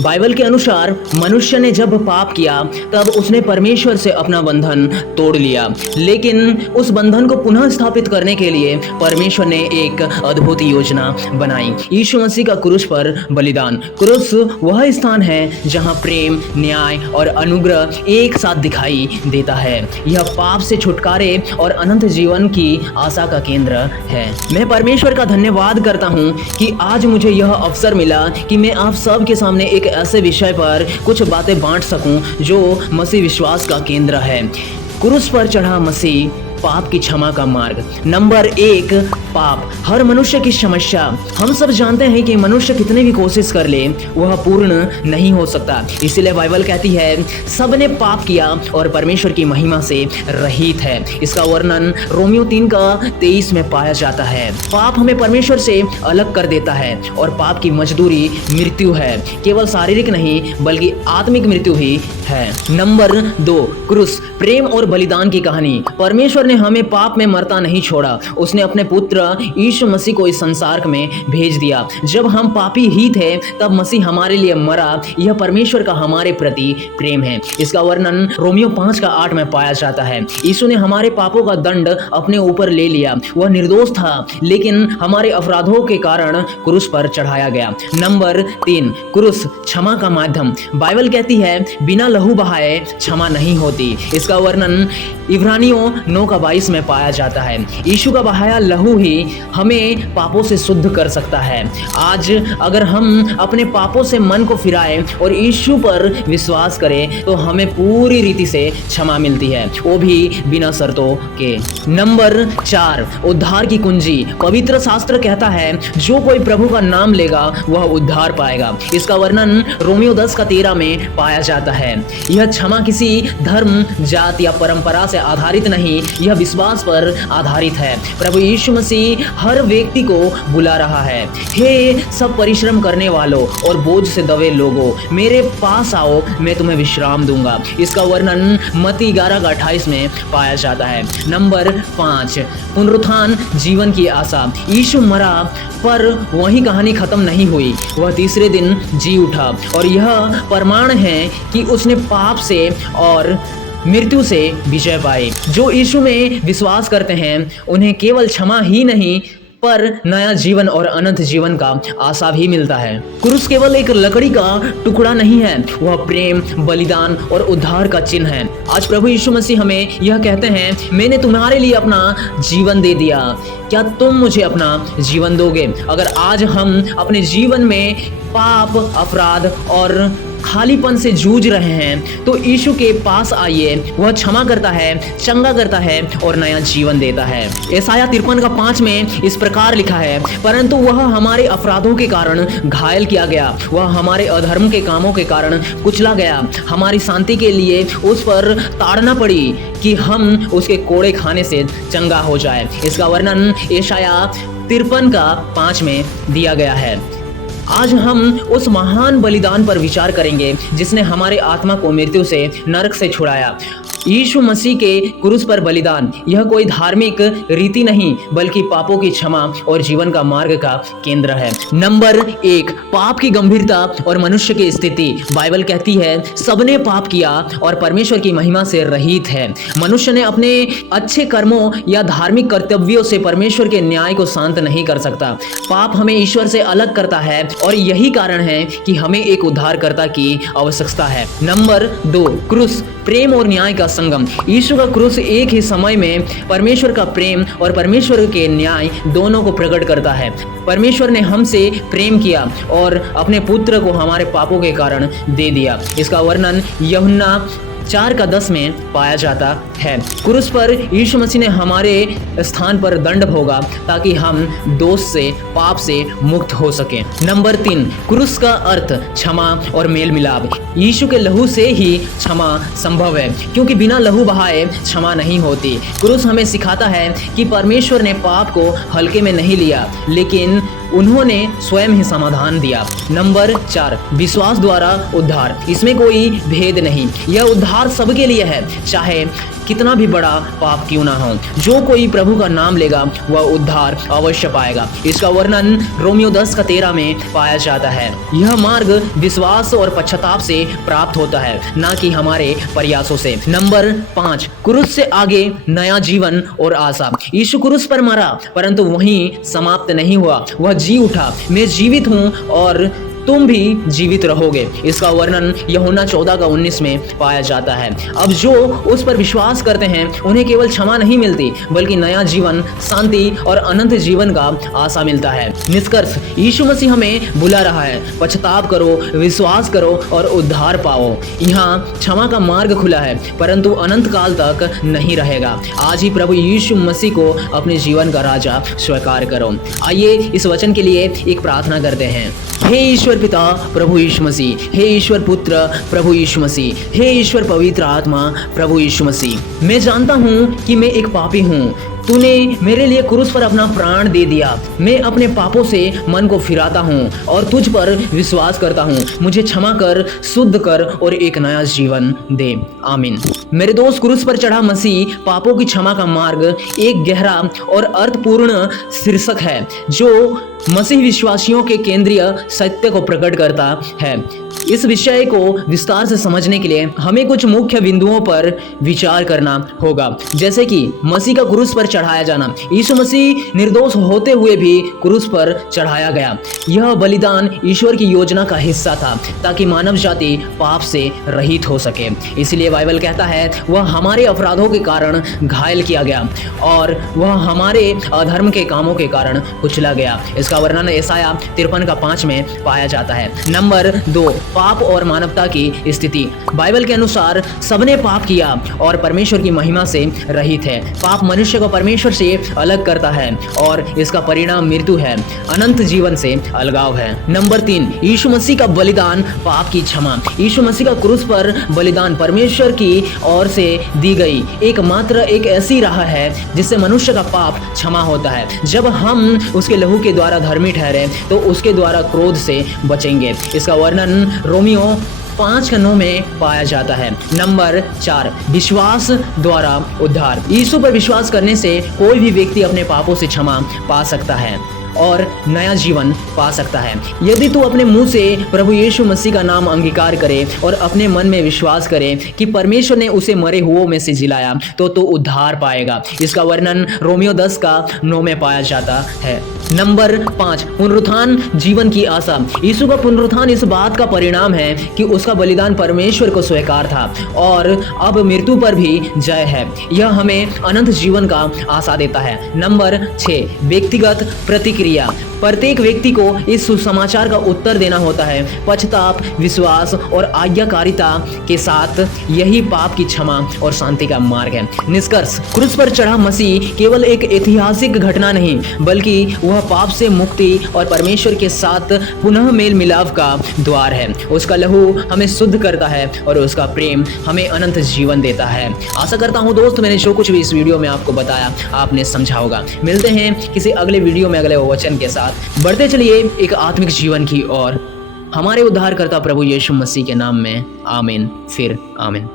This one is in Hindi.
बाइबल के अनुसार मनुष्य ने जब पाप किया तब उसने परमेश्वर से अपना बंधन तोड़ लिया, लेकिन उस बंधन को पुनः स्थापित करने के लिए परमेश्वर ने एक अद्भुत योजना बनाई। यीशु मसीह का क्रूस पर बलिदान। क्रूस वह स्थान है जहां प्रेम, न्याय और अनुग्रह एक साथ दिखाई देता है। यह पाप से छुटकारे और अनंत जीवन की आशा का केंद्र है। मैं परमेश्वर का धन्यवाद करता हूं कि आज मुझे यह अवसर मिला कि मैं आप सब के सामने एक ऐसे विषय पर कुछ बातें बांट सकूं जो मसीह विश्वास का केंद्र है। क्रूस पर चढ़ा मसीह, पाप की क्षमा का मार्ग। नंबर 1, पाप। हर मनुष्य की समस्या। हम सब जानते हैं कि मनुष्य कितनी भी कोशिश कर ले वह पूर्ण नहीं हो सकता। इसीलिए बाइबल कहती है सबने पाप किया और परमेश्वर की महिमा से रहित है। इसका वर्णन रोमियो 3:23 में पाया जाता है। पाप हमें परमेश्वर से अलग कर देता है और पाप की मजदूरी मृत्यु है। केवल शारीरिक नहीं बल्कि आत्मिक मृत्यु भी है। नंबर 2, क्रूस। प्रेम और बलिदान की कहानी। परमेश्वर ने हमें पाप में मरता नहीं छोड़ा। उसने अपने पुत्र यीशु मसीह को इस संसार में भेज दिया। जब हम पापी ही थे तब मसीह हमारे लिए मरा। यह परमेश्वर का हमारे प्रति प्रेम है। इसका वर्णन रोमियो 5:8 में पाया जाता है। यीशु ने हमारे पापों का दंड अपने ऊपर ले लिया। वह निर्दोष था लेकिन हमारे अपराधों के कारण क्रूस पर चढ़ाया गया। नंबर 3, क्रूस क्षमा का माध्यम। बाइबल कहती है बिना लहू बहाए क्षमा नहीं होती। इसका वर्णन इब्रानियों 9:22 में पाया जाता है। यीशु का बहाया लहू ही हमें पापों से शुद्ध कर सकता है। आज अगर हम अपने पापों से मन को फिराएं और यीशु पर विश्वास करें तो हमें पूरी रीति से क्षमा मिलती है, वो भी बिना शर्तों के। नंबर 4, उद्धार की कुंजी। पवित्र शास्त्र कहता है जो कोई प्रभु का नाम लेगा वह उद्धार पाएगा। इसका वर्णन रोमियो 10:13 में पाया जाता है। यह क्षमा किसी धर्म, जात या परंपरा से आधारित नहीं, यह विश्वास पर आधारित है। प्रभु यीशु मसीह हर व्यक्ति को बुला रहा है। हे सब परिश्रम करने वालों और बोझ से दबे लोगों, मेरे पास आओ, मैं तुम्हें विश्राम दूंगा। इसका वर्णन मत्ती 11:28 में पाया जाता है। नंबर 5, पुनरुत्थान जीवन की आशा। यीशु मरा पर वही कहानी खत्म नहीं हुई। वह तीसरे दिन जी उठा और यह प्रमाण है कि उसने पाप से और मृत्यु से विजय पाई। जो यीशु में विश्वास करते हैं उन्हें केवल क्षमा ही नहीं पर नया जीवन और अनंत जीवन का आशा भी मिलता है। क्रूस केवल एक लकड़ी का टुकड़ा नहीं है, वह प्रेम, बलिदान और उद्धार का चिन्ह है। आज प्रभु यीशु मसीह हमें यह कहते हैं मैंने तुम्हारे लिए अपना जीवन दे दिया, क्या तुम मुझे अपना जीवन दोगे? अगर आज हम अपने जीवन में पाप, अपराध और खालीपन से जूझ रहे हैं तो यीशु के पास आइए। वह क्षमा करता है, चंगा करता है और नया जीवन देता है। यशायाह 53:5 में इस प्रकार लिखा है परंतु वह हमारे अपराधों के कारण घायल किया गया, वह हमारे अधर्म के कामों के कारण कुचला गया, हमारी शांति के लिए उस पर ताड़ना पड़ी कि हम उसके कोड़े खाने से चंगा हो जाए। इसका वर्णन यशायाह 53:5 में दिया गया है। आज हम उस महान बलिदान पर विचार करेंगे जिसने हमारे आत्मा को मृत्यु से, नरक से छुड़ाया। यीशु मसीह के क्रूस पर बलिदान यह कोई धार्मिक रीति नहीं बल्कि पापों की क्षमा और जीवन का मार्ग का केंद्र है। नंबर 1, पाप की गंभीरता और मनुष्य की स्थिति। बाइबल कहती है सबने पाप किया और परमेश्वर की महिमा से रहित है। मनुष्य ने अपने अच्छे कर्मों या धार्मिक कर्तव्यों से परमेश्वर के न्याय को शांत नहीं कर सकता। पाप हमें ईश्वर से अलग करता है और यही कारण है कि हमें एक उद्धारकर्ता की आवश्यकता है। नंबर 2, क्रूस, प्रेम और न्याय का संगम। यीशु का क्रूस एक ही समय में परमेश्वर का प्रेम और परमेश्वर के न्याय दोनों को प्रकट करता है। परमेश्वर ने हमसे प्रेम किया और अपने पुत्र को हमारे पापों के कारण दे दिया। इसका वर्णन यूहन्ना 4:10 में पाया जाता है। क्रूस पर यीशु मसीह ने हमारे स्थान पर दंड भोगा ताकि हम दोष से, पाप से मुक्त हो सके। नंबर 3, क्रूस का अर्थ क्षमा और मेल मिलाप। यीशु के लहू से ही क्षमा संभव है क्योंकि बिना लहू बहाए क्षमा नहीं होती। क्रूस हमें सिखाता है कि परमेश्वर ने पाप को हल्के में नहीं लिया लेकिन उन्होंने स्वयं ही समाधान दिया। नंबर 4, विश्वास द्वारा उद्धार। इसमें कोई भेद नहीं, यह उद्धार सबके लिए है, चाहे कितना भी बड़ा पाप क्यों ना हो। जो कोई प्रभु का नाम लेगा वह उद्धार अवश्य पाएगा। इसका वर्णन रोमियो 10:13 में पाया जाता है। यह मार्ग विश्वास और पश्चाताप से प्राप्त होता है, ना कि हमारे प्रयासों से। नंबर 5, क्रूस से आगे नया जीवन और आशा। यीशु क्रूस पर मरा, परंतु वहीं समाप्त नहीं हुआ, वह जी उठा। मैं जीवित हूँ और तुम भी जीवित रहोगे। इसका वर्णन यूहन्ना 14:19 में पाया जाता है। अब जो उस पर विश्वास करते हैं उन्हें केवल क्षमा नहीं मिलती, बल्कि नया जीवन, शांति और अनंत जीवन का आशा मिलता है। निष्कर्ष, यीशु मसीह हमें बुला रहा है, पश्चाताप करो, विश्वास करो और उद्धार पाओ। यहाँ क्षमा का मार्ग खुला है, परंतु अनंत काल तक नहीं रहेगा। आज ही प्रभु यीशु मसीह को अपने जीवन का राजा स्वीकार करो। आइए इस वचन के लिए एक प्रार्थना करते हैं। हे ईश्वर पिता प्रभु यीशु मसीह, हे ईश्वर पुत्र प्रभु यीशु मसीह, हे ईश्वर पवित्र आत्मा प्रभु यीशु मसीह, मैं जानता हूँ कि मैं एक पापी हूँ। तूने मेरे लिए क्रूस पर अपना प्राण दे दिया। मैं अपने पापों से मन को फिराता हूँ और तुझ पर विश्वास करता हूँ। मुझे क्षमा कर, शुद्ध कर और एक नया जीवन दे। आमीन। मेरे दोस्त, क्रूस पर चढ़ा मसीह पापों की क्षमा का मार्ग एक गहरा और अर्थपूर्ण शीर्षक है जो मसीह विश्वासियों के केंद्रीय सत्य को प्रकट करता है। इस विषय को विस्तार से समझने के लिए हमें कुछ मुख्य बिंदुओं पर विचार करना होगा, जैसे कि मसीह का क्रूस पर चढ़ाया जाना। यीशु मसीह निर्दोष होते हुए भी क्रूस पर चढ़ाया गया। यह बलिदान ईश्वर की योजना का हिस्सा था ताकि मानव जाति पाप से रहित हो सके। इसलिए बाइबल कहता है वह हमारे अपराधों के कारण घायल किया गया और वह हमारे अधर्म के कामों के कारण कुचला गया। इसका वर्णन यशायाह 53:5 में पाया जाता है। नंबर 2, पाप और मानवता की स्थिति। बाइबल के अनुसार सबने पाप किया और परमेश्वर की महिमा से रहित है। पाप मनुष्य को परमेश्वर से अलग करता है और इसका परिणाम मृत्यु है, अनंत जीवन से अलगाव है। नंबर 3, यीशु मसीह का बलिदान, पाप की क्षमा। यीशु मसीह का क्रूस पर बलिदान परमेश्वर की ओर से दी गई एकमात्र एक ऐसी राह है जिससे मनुष्य का पाप क्षमा होता है। जब हम उसके लहू के द्वारा धर्मी ठहरे तो उसके द्वारा क्रोध से बचेंगे। इसका वर्णन रोमियो 5:9 में पाया जाता है। नंबर 4, विश्वास द्वारा उद्धार। यीशु पर विश्वास करने से कोई भी व्यक्ति अपने पापों से क्षमा पा सकता है और नया जीवन पा सकता है। यदि तू अपने मुंह से प्रभु यीशु मसीह का नाम अंगीकार करे और अपने मन में विश्वास करे कि परमेश्वर ने उसे मरे हुओं में से जिलाया तो तू उद्धार पाएगा। इसका वर्णन रोमियो 10:9 में पाया जाता है। नंबर 5, पुनरुत्थान, जीवन की आशा। यीशु का पुनरुत्थान इस बात का परिणाम है कि उसका बलिदान परमेश्वर को स्वीकार था और अब मृत्यु पर भी जय है। यह हमें अनंत जीवन का आशा देता है। नंबर 6, व्यक्तिगत प्रतिक्रिया। प्रत्येक व्यक्ति को इस सुसमाचार का उत्तर देना होता है। पश्चाताप, विश्वास और आज्ञाकारिता के साथ यही पाप की क्षमा और शांति का मार्ग है। निष्कर्ष, क्रूस पर चढ़ा मसीह केवल एक ऐतिहासिक घटना नहीं, बल्कि वह पाप से मुक्ति और परमेश्वर के साथ पुनः मेल मिलाप का द्वार है। उसका लहू हमें शुद्ध करता है और उसका प्रेम हमें अनंत जीवन देता है। आशा करता हूँ दोस्त, मैंने जो कुछ भी इस वीडियो में आपको बताया आपने समझा होगा। मिलते हैं किसी अगले वीडियो में अगले वचन के साथ। बढ़ते चलिए एक आत्मिक जीवन की ओर, हमारे उद्धारकर्ता प्रभु यीशु मसीह के नाम में। आमीन, फिर आमीन।